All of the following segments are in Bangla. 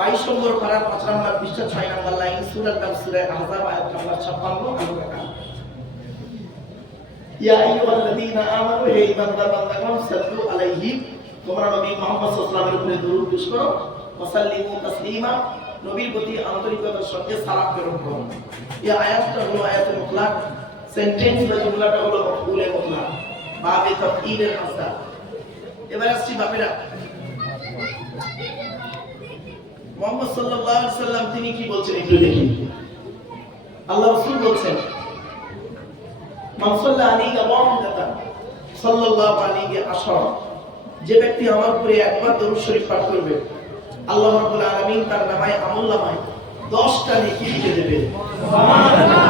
22 নম্বর পারার 5 নম্বর পৃষ্ঠা 6 নম্বর লাইন সূরা সূরা আহজাব আয়াত নম্বর 56 আলো রাখা। ইয়া আইয়ুহাল্লাযীনা আমানু হে বান্দাগণ সাল্লু আলাইহি তোমরা নবী মুহাম্মদ সাল্লাল্লাহু আলাইহি ওয়াসাল্লামের উপরে দরুদ পেশ করো ওয়া সাল্লিমু তাসলিমা নবীর প্রতি আন্তরিকতার সঙ্গে সালাম প্রেরণ করো। এই আয়াতটা হলো আয়াতুল মুতলাক, সেন্টেন্স বা জুমলাটা হলো মাফউলে মুতলাক বাবে তাফঈলের মাসদার। এবার আসছি বাপেরা, মুহাম্মদ সাল্লাল্লাহু আলাইহি ওয়াসাল্লাম তিনি কি বলছেন একটু দেখি। আল্লাহ রাসূল বলছেন মান সাল্লা আলাইহি ওয়াসাল্লাম সাল্লাল্লাহু আলাইহি আশরা, যে ব্যক্তি আমার উপরে একবার দরুদ শরীফ পাঠ করবে আল্লাহ রাব্বুল আলামিন তার নামায় আমলনামায় 10টা নেকি লিখে দেবে। সুবহানাল্লাহ।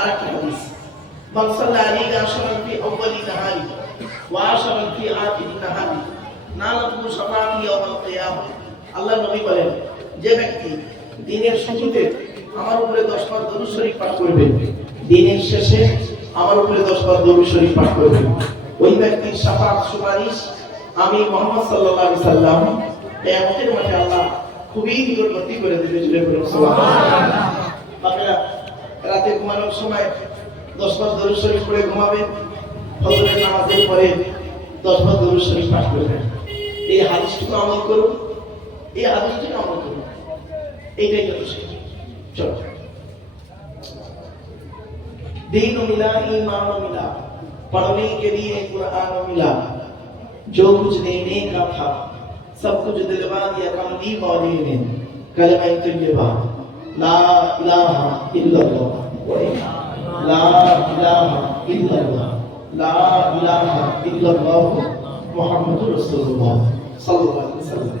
আরেকটা হাদিস মান সাল্লা আলাইহি আশরা ফি আউয়ালি নাহারি ওয়া আশরা ফি আখিরি নাহারি নালাতু শাফাআতি ইয়াউমাল কিয়ামাহ। আল্লাহ নবী বলেন যে ব্যক্তি দিনের শুরুতে আমার উপরে 10 বার দরুদ শরীফ পাঠ করবে, দিনের শেষে আমার উপরে 10 বার দরুদ শরীফ পাঠ করবে, ওই ব্যক্তির শাফাআত সুপারিশ আমি মুহাম্মদ সাল্লাল্লাহু আলাইহি সাল্লাম কিয়ামতের মাঠে আল্লাহ খুবই নিকটবর্তী করে দেবে। জুড়ে বলুন সুবহানাল্লাহ। আপনারা রাতে ঘুমানোর সময় 10 বার দরুদ শরীফ পড়ে ঘুমাবেন, ফজরের নামাজের পরে 10 বার দরুদ শরীফ পাঠ করবেন। এই হাদিসটুকু আমল করুন, এই হাদিসটুকু আমল করুন, এইটাই যথেষ্ট। চলো, दीन मिला ईमान मिला पढ़ने के लिए कुरान मिला, जो कुछ देने का था सब कुछ दिलवा दिया कमली वाले ने। कलमा तैयबा ला इलाहा इल्लल्लाह ला इलाहा इल्लल्लाह ला इलाहा इल्लल्लाह मुहम्मदुर রাসূলুল্লাহ সাল্লাল্লাহু আলাইহি ওয়াসাল্লাম।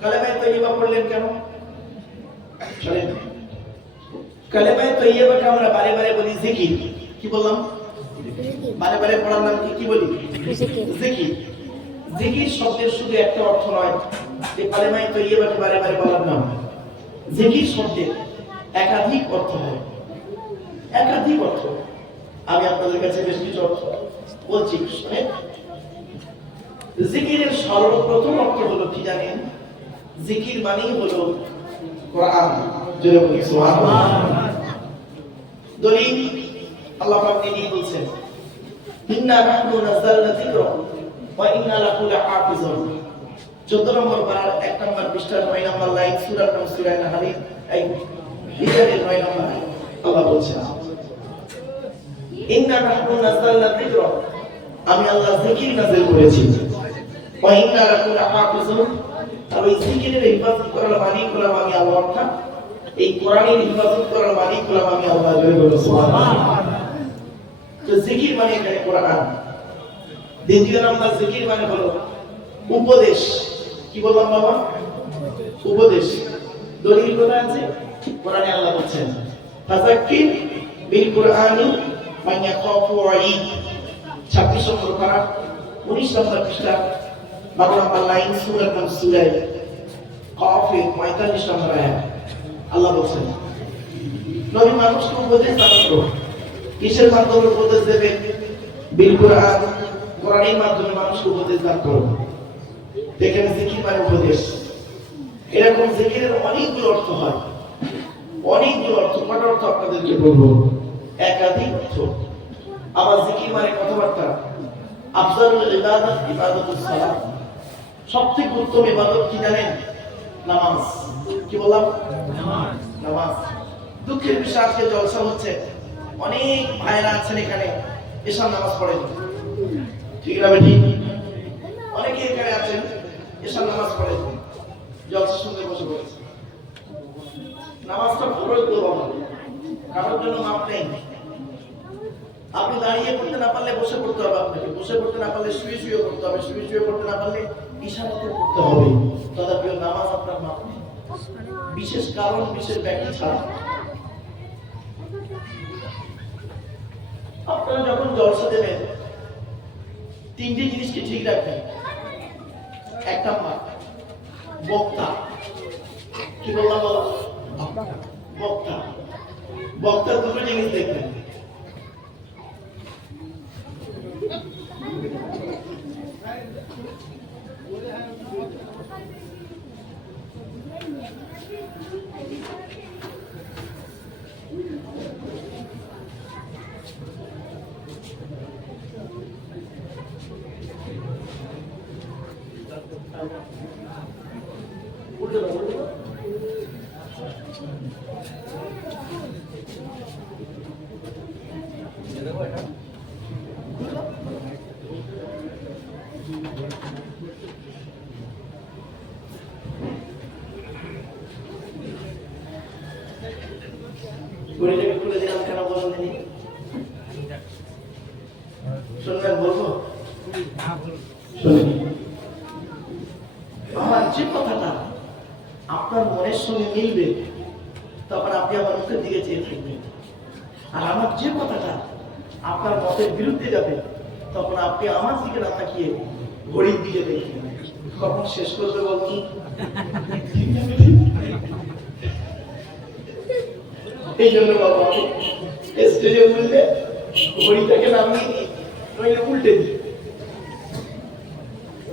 কলমা তৈয়বা পড়লেন কেন? চলেন, কলেমা তৈয়বাকে আমরা বারে বারে বলি জিকির। কি বললাম? বারে বারে পড়ার নাম কি বলি? জিকির। জিকির শব্দের শুধু একটা অর্থ নয় যে কলেমা তৈয়বাকে বারে বারে বলার নাম। জিকির শব্দের একাধিক অর্থ হয়, একাধিক অর্থ। আমি আপনাদের কাছে বেশ কিছু অর্থ বলছি, শুনেন। জিকিরের সর্বপ্রথম অর্থ হলো কি জানেন? জিকির মানেই হলো কোরআন। জোরে বলি সুবহানাল্লাহ। দলিল আল্লাহ পাক তিনি বলছেন ইন্না নাহনু নাযালনা যিকরা ওয়া ইন্না লাহু লাহাফিজুন। 14 নম্বর পারার 1 নম্বর পৃষ্ঠার 9 নম্বর লাইন সূরা নাহল এই হিজরের 9 নম্বর আয়াত আল্লাহ বলছেন ইন্না নাহনু নাযালনা যিকরা, আমি আল্লাহ জিকির নাযিল করেছি, ওয়া ইন্না লাহু লাহাফিজুন, আর ওই জিকিরের হিফাজত করার মালিক হলাম আমি আল্লাহ। অর্থাৎ এই কোরআনের হিফাজত করার মালিক হলাম আমি আল্লাহ। জোরে বলুন সুবহানাল্লাহ। তো জিকির মানে এখানে কোরআন। দ্বিতীয় নাম্বার জিকির মানে হলো উপদেশ। কি বললাম বাবা? উপদেশ। দলিল কোথায় আছে? কোরআনে আল্লাহ বলছেন ফাযাক্কির বিল কুরআনি মান ইয়াখাফু ওয়াঈদ। 26 নম্বর পারা 19 নম্বর পৃষ্ঠা 12 নম্বর লাইন সূরা কাফের 45 নম্বর আয়াত আল্লাহ বলছেন নবী মানুষকে উপদেশ দান করো। কিসের মাধ্যমে উপদেশ দেবে? বিল কুরআন, কোরআনের মাধ্যমে মানুষকে উপদেশ দান করো। দেখেন জিকির মানে উপদেশ। এরকম জিকিরের অনেকগুলো অর্থ হয়, অনেকগুলো অর্থ। কটা অর্থ আপনাদেরকে বলবো? একাধিক অর্থ। আবার জিকির মানে কথাবার্তা। আফজালুল ইবাদত ইবাদাতুস সালাত। সবথেকে উত্তম ইবাদত কি জানেন? নামাজ। কি বললাম? নামাজ। দুঃখের বিষয় আজকে জলসা হচ্ছে, অনেক ভাইরা আছেন এখানে এশার নামাজ পড়েন, ঠিক না বেটি? অনেকে এখানে আছেন এশার নামাজ পড়েন, জলসা শুনতে বসে পড়েছে। নামাজটা ফরজ করবো না, কারোর জন্য মাপ নেই। আপনি দাঁড়িয়ে পড়তে না পারলে বসে পড়তে হবে, আপনাকে বসে পড়তে না পারলে শুয়ে শুয়ে পড়তে হবে, শুয়ে শুয়ে পড়তে না পারলে ইশারাতে পড়তে হবে। তথাপি নামাজ আপনার মাপ নেই, বিশেষ কারণ বিশেষ ব্যক্তি ছাড়া। আপনারা যখন জলসা দেবেন 3টি জিনিসকে ঠিক রাখবেন। 1 নাম্বার বক্তা। কি বললাম বাবা? বক্তা। বক্তা দুটো জিনিস দেখবেন। ঘড়িটাকে খুলে দিলাম কেন বলুন দেখি? শুনবেন বলবো? শুনুন। আমার যে কথাটা আপনার মনের সঙ্গে মিলবে তখন আপনি আমার মুখের দিকে চেয়ে থাকবেন, আর আমার যে কথাটা আপনার মতের বিরুদ্ধে যাবে তখন আপনি আমার দিকে না তাকিয়ে ঘড়ির দিকে দেখবেন। কখন শেষ করবে বলুন? এই জন্য বাবা স্টেজে উঠলে ঘড়িটাকে নামিয়ে দিই, নইলে উল্টে দিই।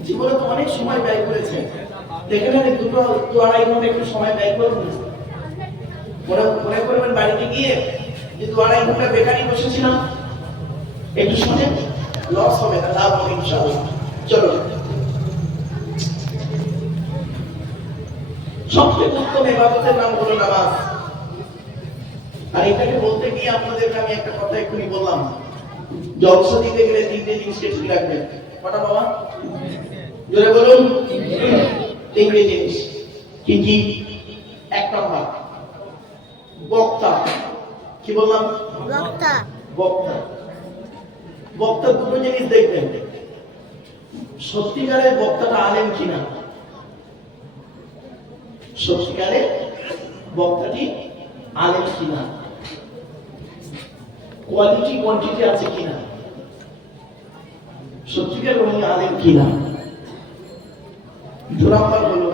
জীবনে তো অনেক সময় ব্যয় করেছেন, দেখে না 2-2.5 ঘন্টা একটু সময় ব্যয় করুন। মনে করবেন বাড়িতে গিয়ে যে 2-2.5 ঘন্টা বেকারই বসেছিলাম, একটু শুনে লস হবে না, লাভ হবে ইনশাআল্লাহ। চলো, সবচেয়ে উত্তম ইবাদতের নাম হলো নামাজ। আর এটাকে বলতে গিয়ে আপনাদেরকে আমি একটা কথা এক্ষুনি বললাম, জলসা দিতে গেলে 3টে জিনিসকে ঠিক রাখবেন। কটা বাবা? জোরে বলুন। 3টে জিনিস। কি কি? 1 নম্বর বক্তা। কি বললাম? বক্তা। বক্তা। বক্তা 2টো জিনিস দেখবেন, সত্যিকারের বক্তাটা আলেম কিনা, সত্যিকারের বক্তাটি আলেম কিনা, কোয়ালিটি কোয়ান্টিটি আছে কিনা, সত্যিকার উনি আলেম কিনা। 2 নম্বর হলো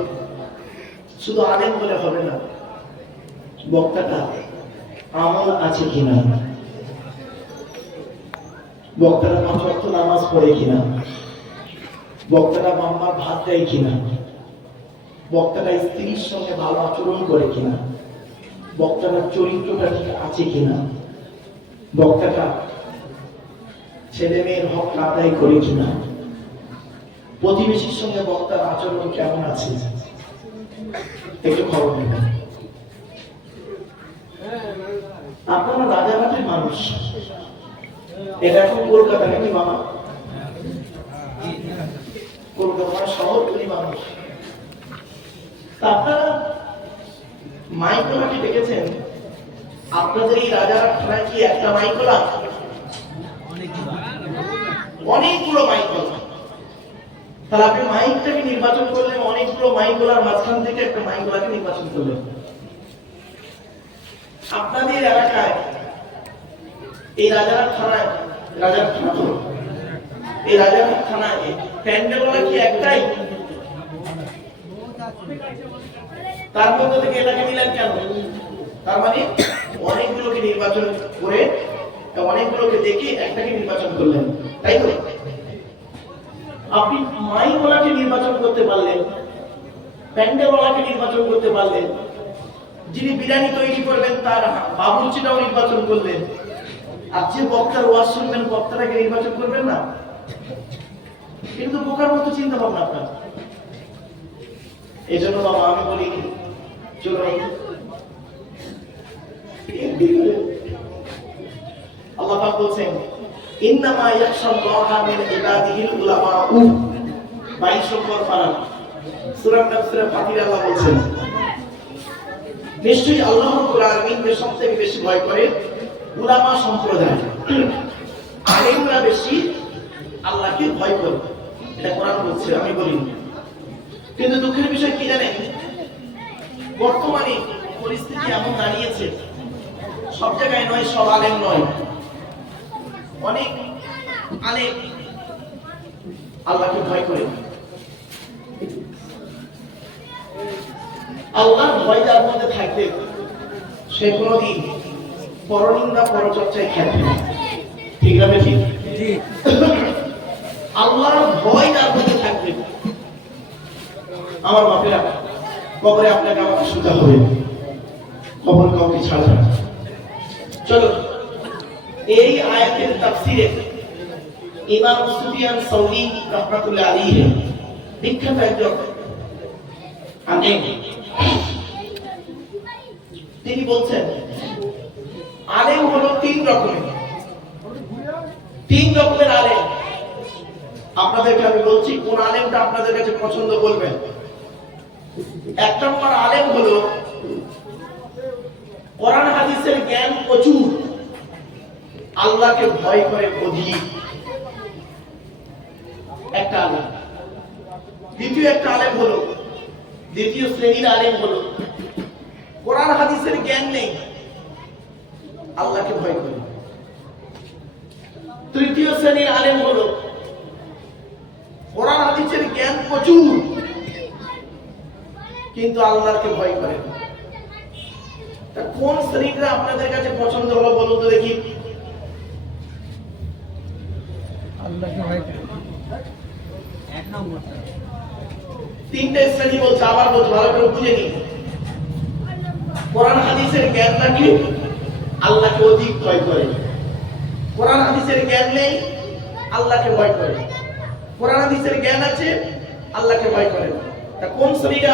শুধু আলেম বলে হবে না, বক্তাটা আমল আছে কিনা, বক্তারা 5 ওয়াক্ত নামাজ পড়ে কিনা, বক্তারা বাম্মার ভাত দেয় কিনা, বক্তারা স্ত্রীর সঙ্গে ভালো আচরণ করে কিনা, বক্তারা চরিত্রটা ঠিক আছে কিনা, বক্তাটা ছেলে মেয়ের হক আদায় করে কিনা, প্রতিবেশীর সঙ্গে বক্তার আচরণ কেমন আছে, একটু খবর নেবেন। আপনারা রাজাঘাটের মানুষ, এটা এখন কলকাতা নাকি মামা? কলকাতা শহরতলি মানুষ। আপনারা মাইকোলাকে দেখেছেন? আপনাদের এই রাজারহাট থানায় কি একটা মাইকোলা? অনেকগুলো মাইকোলা। তাহলে আপনি মাইকটাকে নির্বাচন করলেন, অনেকগুলো মাইকোলার মাঝখান থেকে একটা মাইকোলাকে নির্বাচন করলেন। আপনাদের এলাকায় এই রাজারহাট থানায়, রাজারহাট থানা তো, এই রাজারহাট থানায় প্যান্ডেলওয়ালা কি একটাই? তার মধ্যে থেকে এটাকে নিলেন কেন? তার মানে অনেকগুলোকে নির্বাচন করে, অনেকগুলোকে দেখে একটাকে নির্বাচন করলেন, তাই তো? আপনি মাইকওয়ালাকে নির্বাচন করতে পারলেন, প্যান্ডেলওয়ালাকে নির্বাচন করতে পারলেন, যিনি বিরিয়ানি তৈরি করবেন তার বাবুর্চিটাও নির্বাচন করলেন, আর যে বক্তার ওয়াজ শুনবেন বক্তাটাকে নির্বাচন করবেন না? কিন্তু বোকার মতো চিন্তা ভাবনা আপনার। এই জন্য বাবা আমি বলি, চলো আল্লাহ পাক বলছেন ইন্নামা ইয়াখশাল্লাহা মিন ইবাদিহিল উলামাউ, 22 নম্বর পারা সূরা ফাতির আল্লাহ বলছেন নিশ্চয়ই আল্লাহ রাব্বুল আলামিনকে সবথেকে বেশি ভয় করে উলামা সম্প্রদায়, আলেমরা বেশি আল্লাহকে ভয় করে। এটা কোরআন বলছে, আমি বলি। কিন্তু দুঃখের বিষয় কি জানেন? বর্তমানে পরিস্থিতি এমন দাঁড়িয়েছে, সব জায়গায় নয়, সব আলেম নয়, অনেক আলেম আল্লাহকে ভয় করে। আল্লাহর ভয় যার মধ্যে থাকবে সে কোনোদিন পরনিন্দা পরচর্চায় খেলবে না, ঠিক না? ঠিক। আল্লাহর ভয় যার মধ্যে থাকবে, আমার বাপেরা কবরে আপনাকে আমাকে শুতে হবে, কবর কাউকে ছাড়বে না। চলো এই আয়াতের তাফসীরে ইমাম সুফিয়ান সাউরি রাহমাতুল্লাহ আলাইহি বিখ্যাত একজন আলেম, তিনি বলছেন আলেম হলো তিন রকমের আলেম। আপনাদেরকে আমি বলছি কোন আলেমটা আপনাদের কাছে পছন্দ বলবেন। এক নম্বর আলেম হলো কোরআন হাদিসের জ্ঞান প্রচুর, আল্লাহকে ভয় করে অধিক, একটা আলেম। দ্বিতীয় শ্রেণীর আলেম হলো কোরআন হাদিসের জ্ঞান নেই, আল্লাহকে ভয় করে। তৃতীয় শ্রেণীর আলেম হলো কোরআন হাদিসের জ্ঞান প্রচুর কিন্তু আল্লাহকে ভয় করে। তা কোন শ্রেণীটা আপনাদের কাছে পছন্দ হলো বলুন তো দেখি। আল্লাহকে ভয় করে এক নম্বর। তিনটে শ্রেণী বলছে, আবার বলছে ভালো করে বুঝে নিন। কোরআন হাদিসের জ্ঞান নাকি আল্লাহকে অধিক ভয় করে, কোরআন হাদিসের জ্ঞান নেই আল্লাহকে ভয় করে, কোরআন হাদিসের জ্ঞান আছে আল্লাহকে ভয় করে। তা কোন শ্রেণীটা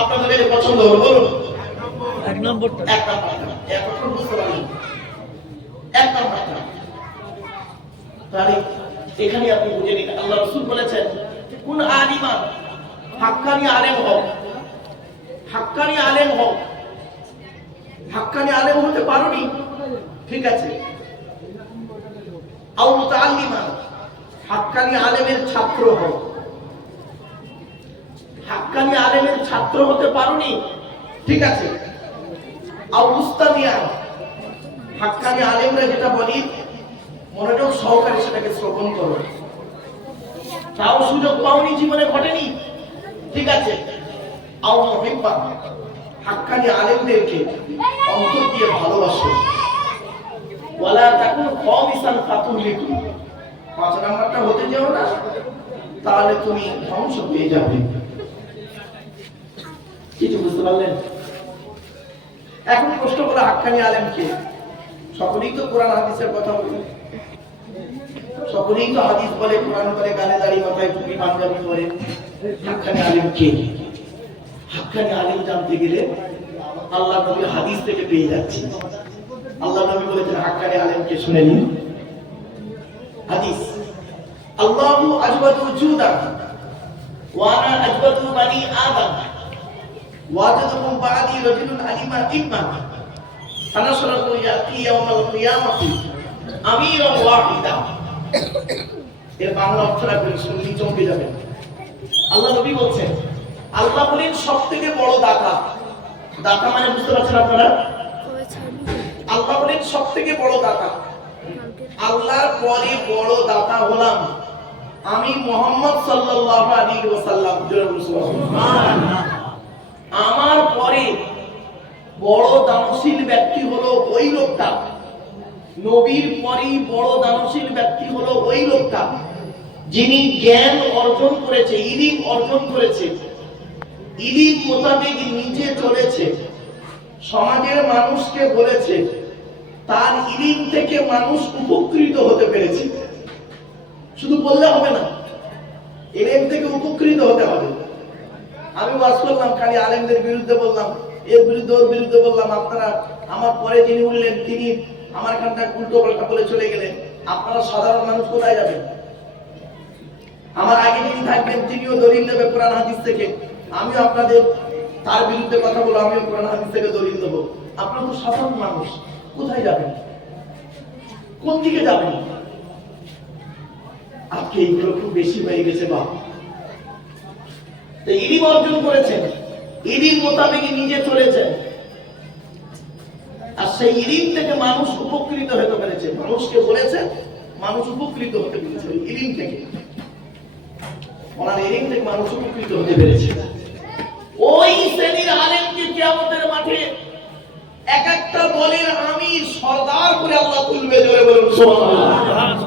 আপনাদের কাছে পছন্দ হলো বলুন। এক নম্বরটা। এখন বুঝতে পারলেন, এক নম্বরটা। তাহলে এখানে আপনি বুঝে নিন, আল্লাহ রাসূল বলেছেন কোন আলিমান, হাক্কানি আলেম হও, হাক্কানি আলেম হও। হাক্কানি আলেম হতে পারোনি, ঠিক আছে। আও মুতাআল্লিমান, হাক্কানি আলেমের ছাত্র হও। হাক্কানি আলেমের ছাত্র হতে পারোনি, ঠিক আছে। আও মুস্তামিয়ান, হাক্কানি আলেমরা যেটা বলি মনোযোগ সহকারে সেটাকে শ্রবণ করো। তাও সুযোগ পাওনি, জীবনে ঘটেনি, ঠিক আছে। আও মুহিব্বান, হাক্কানি আলেমদেরকে অন্তর দিয়ে ভালোবাসো। ওয়ালা তাকুন খামিসান ফাতুহলিকু, ৫ নাম্বারটা হতে যেও না, তাহলে তুমি ধ্বংস হয়ে যাবে। কিছু বুঝতে পারলেন? এখন প্রশ্ন হলো হাক্কানি আলেম কে? সকলেই তো কোরআন হাদিসের কথা বলে, সকলেই তো হাদিস বলে, কোরআন বলে, গানে দাড়ি মাথায় টুপি পাঞ্জাবি পরে। হাক্কানি আলেম কে? হাক্কানি আলেম জানতে গেলে আল্লাহ নবী হাদিস থেকে পেয়ে যাচ্ছি। আল্লাহ নবী বলেছেন হাক্কানি আলেমকে শুনে নিন। হাদিস, আল্লাহু আজওয়াদু জুদা ওয়া আনা আজওয়াদু বানি আদম ওয়াজাদুকুম বাদি রাজুলুন আলিমা ইলমা ফানাশরাহু ইয়াতি ইয়াউমাল কিয়ামাতি আমিরান ওয়াহিদা। এর বাংলা অর্থটা করে শুনলেই চমকে যাবেন। আল্লাহ নবী বলছেন, আল্লাহ বলেন সবথেকে বড় দাতা। দাতা মানে বুঝতে পারছেন আপনারা? আল্লাহ বলেন সবথেকে বড় দাতা। আল্লাহর পরে বড় দাতা হলাম আমি, মুহাম্মদ সাল্লাল্লাহু আলাইহি ওয়াসাল্লাম। সুবহানাল্লাহ। আমার পরে বড় দানশীল ব্যক্তি হলো ওই লোকটা, নবীর পরেই বড় দানশীল ব্যক্তি হলো ওই লোকটা যিনি জ্ঞান অর্জন করেছে, ইলম অর্জন করেছে, ইলম মোতাবেক নিজে চলেছে, সমাজের মানুষকে বলেছে, তার ইলম থেকে মানুষ উপকৃত হতে পেরেছে। শুধু বললে হবে না, ইলম থেকে উপকৃত হতে হবে। আমি ওয়াজ করলাম, খালি আলেমদের বিরুদ্ধে বললাম, এর বিরুদ্ধে ওর বিরুদ্ধে বললাম, আপনারা আমার পরে যিনি উঠলেন তিনি আমার খানটা উল্টো পাল্টা বলে চলে গেলেন, আপনারা সাধারণ মানুষ কোথায় যাবেন? আমার আগে যিনি থাকবেন তিনিও দলিল দেবে কোরআন হাদিস থেকে, আমিও আপনাদের তার বিরুদ্ধে কথা বলবো, আমিও কোরআন হাদিস থেকে দলিল দেবো। আপনারা তো সাধারণ মানুষ, কোথায় যাবেন? কোন দিকে যাবেন? আজকে এইগুলো খুব বেশি হয়ে গেছে। বাবা ইলম অর্জন করেছেন, ইলম মোতাবেক নিজে চলেছেন, আর সেই ইলম থেকে মানুষ উপকৃত হতে পেরেছে। মানুষকে বলেছেন, মানুষ উপকৃত হতে পেরেছে ওই ইলম থেকে। ওনার ইলম থেকে মানুষ উপকৃত হতে পেরেছে। ওই শ্রেণীর আলেমকে কিয়ামতের মাঠে এক একটা দলের আমির, সরদার করে আল্লাহ তুলবে। জোরে বলুন সুবহানাল্লাহ।